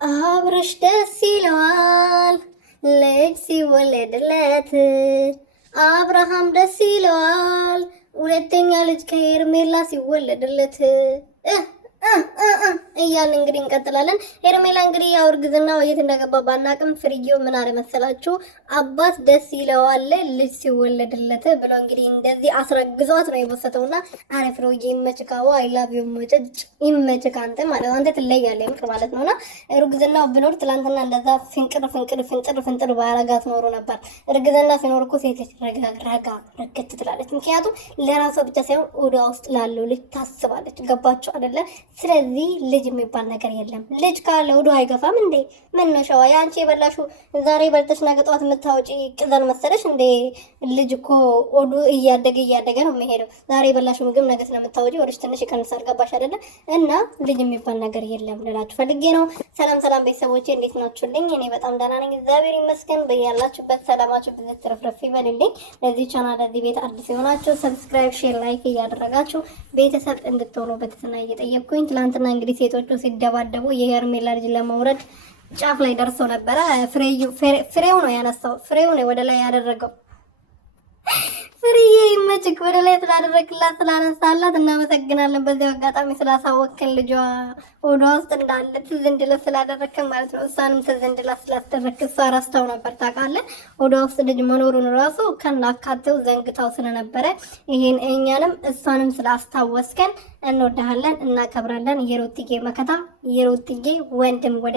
አብርሽ ደስ ይለዋል ልጅ ሲወለድለት፣ አብርሃም ደስ ይለዋል ሁለተኛ ልጅ ከሄርሜላ ሲወለድለት እያልን እንግዲህ እንቀጥላለን። ሄርሜላ እንግዲህ ያው እርግዝናው የት እንደገባ ባናቅም ፍርዬው ምን አለ መሰላችሁ አባት ደስ ይለዋል ልጅ ሲወለድለት ብሎ እንግዲህ እንደዚህ አስረግዟት ነው የወሰተውና አረ ፍሮዬ ይመችካው አይ ላቭ ዩ ሙጭጭ ይመችካ አንተ ማለት አንተ ትለያለህ ምክር ማለት ነውና እርግዝናው ብኖር ትላንትና እንደዛ ፍንቅር ባረጋት ኖሮ ነበር። እርግዝና ሲኖር እኮ ሴት ረጋ ረከት ትላለች። ምክንያቱም ለራሷ ብቻ ሳይሆን ወደ ውስጥ ላለው ልጅ ታስባለች። ገባችሁ አይደለ? ስለዚህ ልጅ የሚባል ነገር የለም። ልጅ ካለ ወዶ አይገፋም እንዴ? ምን ነው ሸዋ ያንቺ የበላሽው ዛሬ በልተሽ ነገ ጠዋት የምታወጪ ቅዘን መሰለሽ እንዴ? ልጅ እኮ ወዶ እያደገ ነው የሚሄደው። ዛሬ የበላሽው ምግብ ነገ ስለምታወጪ ወደሽ ትንሽ ይቀንሳል። ገባሽ አይደለ? እና ልጅ የሚባል ነገር የለም ልላችሁ ፈልጌ ነው። ሰላም ቤተሰቦቼ እንዴት ናችሁልኝ? እኔ በጣም ደህና ነኝ፣ እግዚአብሔር ይመስገን። በያላችሁበት ሰላማችሁ ብዙ ትረፍረፍ ይበልልኝ። ለዚህ ቻናል ለዚህ ቤት አዲስ የሆናችሁ ሰብስክራይብ፣ ሼር፣ ላይክ እያደረጋችሁ ቤተሰብ እንድትሆኑ በትህትና እየጠየቅኩኝ ትላንትና እንግዲህ ሴቶቹ ሲደባደቡ የሄርሜላ ልጅ ለመውረድ ጫፍ ላይ ደርሰው ነበረ። ፍሬው ነው ያነሳው፣ ፍሬው ነው ወደ ላይ ያደረገው። ፍሬዬ ይመችክ፣ ወደ ላይ ስላደረግላት ስላነሳላት እናመሰግናለን። በዚህ አጋጣሚ ስላሳወቅን ልጇ ሆዷ ውስጥ እንዳለ ትዝ እንድላት ስላደረግን ማለት ነው። እሷንም ትዝ እንድላት ስላስደረግን እሷ ረስታው ነበር ታውቃለህ። ሆዷ ውስጥ ልጅ መኖሩን ራሱ ከናካቴው ዘንግታው ስለነበረ ይሄን እኛንም እሷንም ስላስታወስከን እንወድሃለን፣ እናከብራለን። የሩትዬ መከታ፣ የሩትዬ ወንድም ወደ